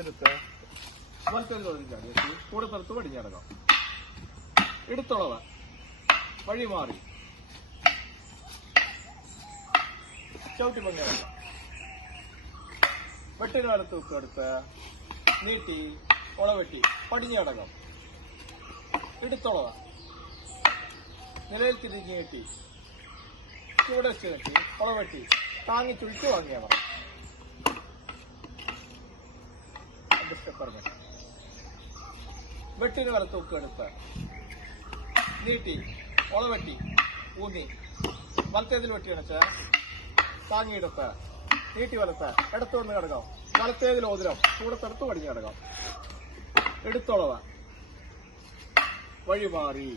എടുത്ത് വലത്തേതിൽ ഒഴിഞ്ഞാണ് വെച്ച് കൂടെ തരത്ത് പടിഞ്ഞടക്കാം. എടുത്തുളവ് വഴി മാറി ചവിട്ടി പണിയടക്കാം. വെട്ടിന് വലത്ത് വെക്ക് എടുത്ത് നീട്ടി ഉളവെട്ടി പടിഞ്ഞടകം. എടുത്തുളവ് നിലയിൽ തിരിഞ്ഞ് കെട്ടി ചൂടെ വെച്ച് കെട്ടി ഉളവെട്ടി താങ്ങി ചുരുക്കി വാങ്ങിയ മറ. വെട്ടിന് വലത്ത് വെക്ക് എടുത്ത് നീട്ടി ഉളവെട്ടി ഊന്നി വലത്തേതിൽ വെട്ടി അണച്ച് താങ്ങിയെടുത്ത് നീട്ടി വലത്ത് ഇടത്തുവന്ന് കിടക്കാം. വലത്തേതിൽ ഓതിരം ചൂടത്തെടുത്ത് പടിഞ്ഞ് കിടക്കാം. എടുത്തുളവ് വഴി മാറി